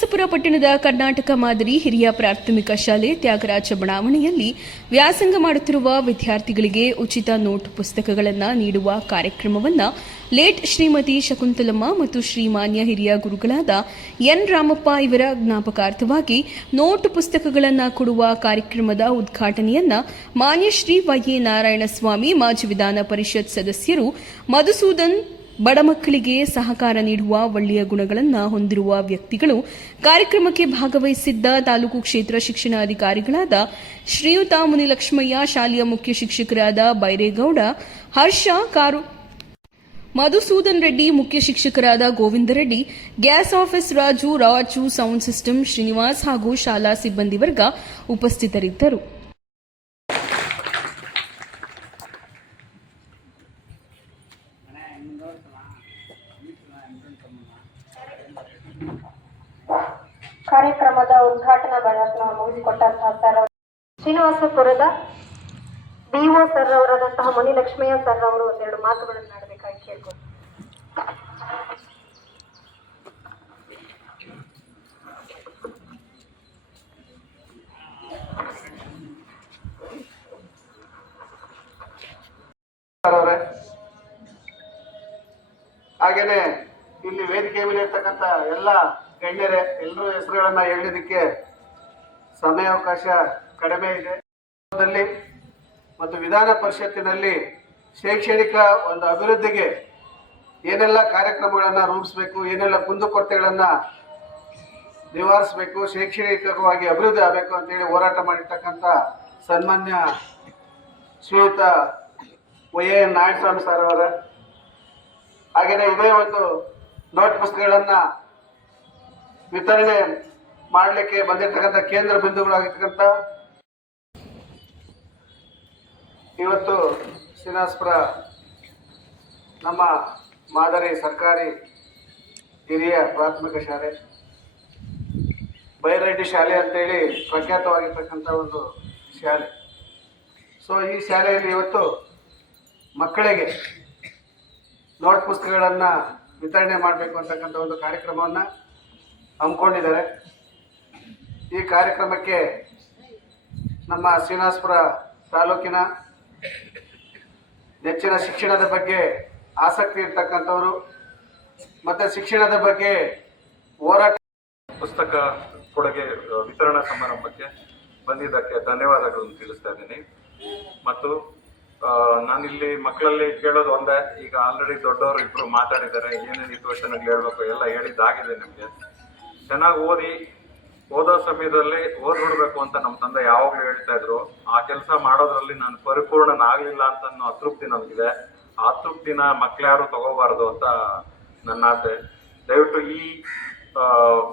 ಶ್ರೀನಿವಾಸಪುರ ಪಟ್ಟಣದ ಕರ್ನಾಟಕ ಮಾದರಿ ಹಿರಿಯ ಪ್ರಾಥಮಿಕ ಶಾಲೆ ತ್ಯಾಗರಾಜ ಬಡಾವಣೆಯಲ್ಲಿ ವ್ಯಾಸಂಗ ಮಾಡುತ್ತಿರುವ ವಿದ್ಯಾರ್ಥಿಗಳಿಗೆ ಉಚಿತ ನೋಟ್ ಪುಸ್ತಕಗಳನ್ನು ನೀಡುವ ಕಾರ್ಯಕ್ರಮವನ್ನು ಲೇಟ್ ಶ್ರೀಮತಿ ಶಕುಂತಲಮ್ಮ ಮತ್ತು ಶ್ರೀಮಾನ್ಯ ಹಿರಿಯ ಗುರುಗಳಾದ ಎನ್ ರಾಮಪ್ಪ ಇವರ ಜ್ಞಾಪಕಾರ್ಥವಾಗಿ ನೋಟ್ ಪುಸ್ತಕಗಳನ್ನು ಕೊಡುವ ಕಾರ್ಯಕ್ರಮದ ಉದ್ಘಾಟನೆಯನ್ನ ಮಾನ್ಯ ಶ್ರೀ ವೈ ಎ ನಾರಾಯಣಸ್ವಾಮಿ ಮಾಜಿ ವಿಧಾನ ಪರಿಷತ್ ಸದಸ್ಯರು ಮಧುಸೂದನ್ ಬಡ ಮಕ್ಕಳಿಗೆ ಸಹಕಾರ ನೀಡುವ ಒಳ್ಳೆಯ ಗುಣಗಳನ್ನು ಹೊಂದಿರುವ ವ್ಯಕ್ತಿಗಳು ಕಾರ್ಯಕ್ರಮಕ್ಕೆ ಭಾಗವಹಿಸಿದ್ದ ತಾಲೂಕು ಕ್ಷೇತ್ರ ಶಿಕ್ಷಣಾಧಿಕಾರಿಗಳಾದ ಶ್ರೀಯುತ ಮುನಿಲಕ್ಷ್ಮಯ್ಯ, ಶಾಲೆಯ ಮುಖ್ಯ ಶಿಕ್ಷಕರಾದ ಬೈರೇಗೌಡ, ಹರ್ಷ, ಕಾರು ಮಧುಸೂದನ್ ರೆಡ್ಡಿ, ಮುಖ್ಯ ಶಿಕ್ಷಕರಾದ Govinda Reddy, gas office Raju Raju sound system Srinivas ಹಾಗೂ ಶಾಲಾ ಸಿಬ್ಬಂದಿ ವರ್ಗ ಉಪಸ್ಥಿತರಿದ್ದರು. ಕಾರ್ಯಕ್ರಮದ ಉದ್ಘಾಟನಾ ಭಾಷಣ ಮುಗಿಸಿಕೊಟ್ಟಂತಹ ಸರ್ ಶ್ರೀನಿವಾಸಪುರದ ಬಿಒ ಸರ್ ಅವರಾದಂತಹ ಮುನಿಲಕ್ಷ್ಮಯ್ಯ ಸರ್ ಅವರು ಒಂದೆರಡು ಮಾತುಗಳನ್ನು ಆಡಬೇಕಾಗಿ ಕೇಳ್ಕೊಂಡು ಹಾಗೇನೆ ಇಲ್ಲಿ ವೇದಿಕೆ ಮೇಲೆ ಇರ್ತಕ್ಕಂಥ ಎಲ್ಲ ಗಣ್ಯರೇ ಎಲ್ಲರೂ ಹೆಸರುಗಳನ್ನ ಸಮಯ ಸಮಯಾವಕಾಶ ಕಡಿಮೆ ಇದೆ. ಮತ್ತು ವಿಧಾನ ಪರಿಷತ್ತಿನಲ್ಲಿ ಶೈಕ್ಷಣಿಕ ಒಂದು ಅಭಿವೃದ್ಧಿಗೆ ಏನೆಲ್ಲ ಕಾರ್ಯಕ್ರಮಗಳನ್ನು ರೂಪಿಸಬೇಕು, ಏನೆಲ್ಲ ಕುಂದುಕೊರತೆಗಳನ್ನು ನಿವಾರಿಸಬೇಕು, ಶೈಕ್ಷಣಿಕವಾಗಿ ಅಭಿವೃದ್ಧಿ ಆಗಬೇಕು ಅಂತೇಳಿ ಹೋರಾಟ ಮಾಡಿರ್ತಕ್ಕಂಥ ಸನ್ಮಾನ್ಯ ಶ್ರೀಯುತ ವೈ ಎನ್ ನಾರಾಯಣಸ್ವಾಮಿ ಸರ್ ಅವರ. ಹಾಗೆಯೇ ಇದೇ ಒಂದು ನೋಟ್ ಪುಸ್ತಕಗಳನ್ನ ವಿತರಣೆ ಮಾಡಲಿಕ್ಕೆ ಬಂದಿರತಕ್ಕಂಥ ಕೇಂದ್ರ ಬಿಂದುಗಳಾಗಿರ್ತಕ್ಕಂಥ ಇವತ್ತು ಶ್ರೀನಿವಾಸಪುರ ನಮ್ಮ ಮಾದರಿ ಸರ್ಕಾರಿ ಹಿರಿಯ ಪ್ರಾಥಮಿಕ ಶಾಲೆ ಬೈರೆಡ್ಡಿ ಶಾಲೆ ಅಂತೇಳಿ ಪ್ರಖ್ಯಾತವಾಗಿರ್ತಕ್ಕಂಥ ಒಂದು ಶಾಲೆ. ಸೊ ಈ ಶಾಲೆಯಲ್ಲಿ ಇವತ್ತು ಮಕ್ಕಳಿಗೆ ನೋಟ್ ಪುಸ್ತಕಗಳನ್ನು ವಿತರಣೆ ಮಾಡಬೇಕು ಅಂತಕ್ಕಂಥ ಒಂದು ಕಾರ್ಯಕ್ರಮವನ್ನು ಹಮ್ಮಿಕೊಂಡಿದ್ದಾರೆ. ಈ ಕಾರ್ಯಕ್ರಮಕ್ಕೆ ನಮ್ಮ ಶ್ರೀನಿವಾಸಪುರ ತಾಲೂಕಿನ ನೆಚ್ಚಿನ ಶಿಕ್ಷಣದ ಬಗ್ಗೆ ಆಸಕ್ತಿ ಇರ್ತಕ್ಕಂಥವರು ಮತ್ತು ಶಿಕ್ಷಣದ ಬಗ್ಗೆ ಹೋರಾಟ ಪುಸ್ತಕ ಕೊಡುಗೆ ವಿತರಣಾ ಸಮಾರಂಭಕ್ಕೆ ಬಂದಿದ್ದಕ್ಕೆ ಧನ್ಯವಾದಗಳನ್ನು ತಿಳಿಸ್ತಾ ಇದ್ದೀನಿ. ಮತ್ತು ನಾನಿಲ್ಲಿ ಮಕ್ಕಳಲ್ಲಿ ಕೇಳೋದು ಒಂದೇ, ಈಗ ಆಲ್ರೆಡಿ ದೊಡ್ಡವರು ಇಬ್ಬರು ಮಾತಾಡಿದ್ದಾರೆ, ಏನೇನು ನಿರ್ದೇಶನಗಳು ಹೇಳ್ಬೇಕು ಎಲ್ಲ ಹೇಳಿದ್ದಾಗಿದೆ ನಿಮಗೆ. ಚೆನ್ನಾಗಿ ಓದಿ, ಓದೋ ಸಮಯದಲ್ಲಿ ಓದ್ಬಿಡ್ಬೇಕು ಅಂತ ನಮ್ಮ ತಂದೆ ಯಾವಾಗಲೂ ಹೇಳ್ತಾ ಇದ್ರು. ಆ ಕೆಲಸ ಮಾಡೋದ್ರಲ್ಲಿ ನಾನು ಪರಿಪೂರ್ಣನಾಗ್ಲಿಲ್ಲ ಅಂತ ಅನ್ನೋ ಅತೃಪ್ತಿ ನನಗಿದೆ ಆ ಅತೃಪ್ತಿನ ಮಕ್ಳ್ಯಾರು ತಗೋಬಾರ್ದು ಅಂತ ನನ್ನ ಆಸೆ. ದಯವಿಟ್ಟು ಈ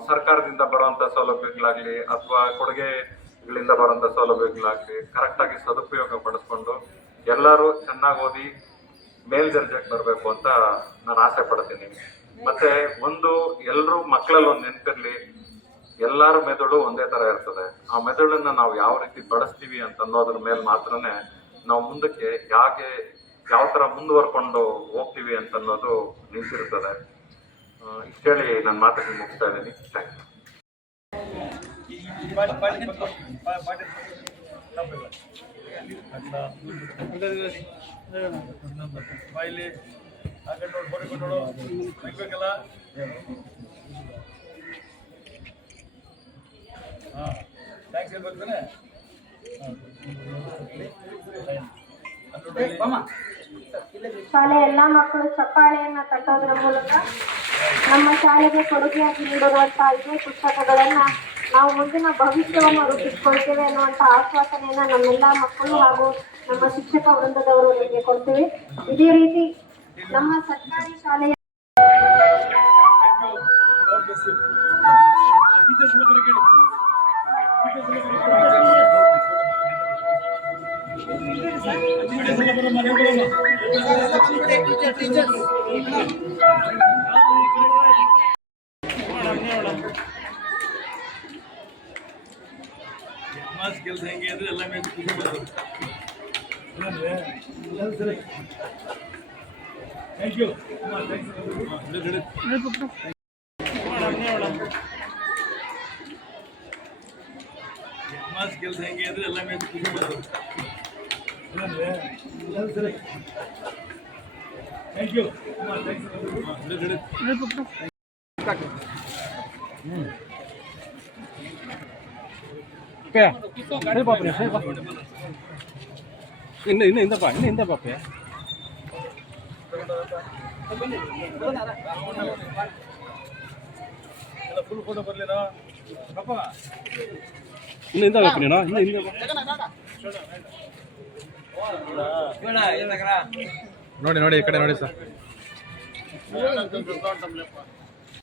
ಸರ್ಕಾರದಿಂದ ಬರುವಂತ ಸೌಲಭ್ಯಗಳಾಗ್ಲಿ ಅಥವಾ ಕೊಡುಗೆಗಳಿಂದ ಬರುವಂತ ಸೌಲಭ್ಯಗಳಾಗ್ಲಿ ಕರೆಕ್ಟಾಗಿ ಸದುಪಯೋಗ ಪಡಿಸ್ಕೊಂಡು ಎಲ್ಲರೂ ಚೆನ್ನಾಗಿ ಓದಿ ಮೇಲ್ದರ್ಜೆಗೆ ಬರಬೇಕು ಅಂತ ನಾನು ಆಸೆ ಪಡ್ತೀನಿ. ಮತ್ತೆ ಒಂದು ಎಲ್ಲರೂ ಮಕ್ಕಳಲ್ಲಿ ಒಂದು ನೆನಪಿರ್ಲಿ, ಎಲ್ಲರ ಮೆದುಳು ಒಂದೇ ತರ ಇರ್ತದೆ. ಆ ಮೆದುಳನ್ನ ನಾವು ಯಾವ ರೀತಿ ಬಳಸ್ತೀವಿ ಅಂತ ಅನ್ನೋದ್ರ ಮೇಲೆ ಮಾತ್ರನೇ ನಾವು ಮುಂದಕ್ಕೆ ಹೇಗೆ, ಯಾವ ತರ ಮುಂದುವರ್ಕೊಂಡು ಹೋಗ್ತೀವಿ ಅಂತ ಅನ್ನೋದು ನಿಂತಿರ್ತದೆ ಇಷ್ಟೇಳಿ ನನ್ನ ಮಾತಿಗೆ ಮುಗಿಸ್ತಾ ಇದ್ದೀನಿ. ಥ್ಯಾಂಕ್ ಯು ಶಾಲೆಯ ಎಲ್ಲಾ ಮಕ್ಕಳು ಚಪ್ಪಾಳೆಯನ್ನ ಕಟ್ಟೋದ್ರ ಮೂಲಕ ನಮ್ಮ ಶಾಲೆಗೆ ಕೊಡುಗೆಯಾಗಿ ನೀಡಿರುವಂತಹ ಇದೇ ಪುಸ್ತಕಗಳನ್ನ ನಾವು ಮುಂದಿನ ಭವಿಷ್ಯವನ್ನು ರೂಪಿಸಿಕೊಳ್ತೇವೆ ಅನ್ನುವಂತ ಆಶ್ವಾಸನೆಯನ್ನ ನಮ್ಮೆಲ್ಲಾ ಮಕ್ಕಳು ಹಾಗೂ ನಮ್ಮ ಶಿಕ್ಷಕ ವೃಂದದವರು ನಿಮಗೆ ಕೊಡ್ತೇವೆ. ಇದೇ ರೀತಿ ನಮ್ಮ ಸರ್ಕಾರಿ ಶಾಲೆಯ thank you god bless you teachers ಎಲ್ಲ ಬರೀ ಕೇಳಿ ಟೀಚರ್ಸ್ ಎಲ್ಲ ಬರೀ ಟೀಚರ್ಸ್ ಎಲ್ಲ ಬರೋ ಮನೆ ಮಾಸ್ ಕೆಲಸ ಹೆಂಗೆ ಅಂದ್ರೆ ಎಲ್ಲ ಮೇಲೆ थैंक यू ಗೆಲ್ದಂಗೆ ಅಂದ್ರೆ ಎಲ್ಲ ಮೇಲೆ ಖುಷಿ ಮಾಡೋದು ಥ್ಯಾಂಕ್ ಯು ಇನ್ನು ಇನ್ನು ಇಂದ ಬಾ ಇನ್ನು ಇಂದ ಬಾಪಯ್ಯ ಇನ್ನು ಇಂದ ಬೇಕು ನೀನು ಇನ್ನು ಬಾ. ನೋಡಿ ನೋಡಿ ಈ ಕಡೆ ನೋಡಿ ಸರ್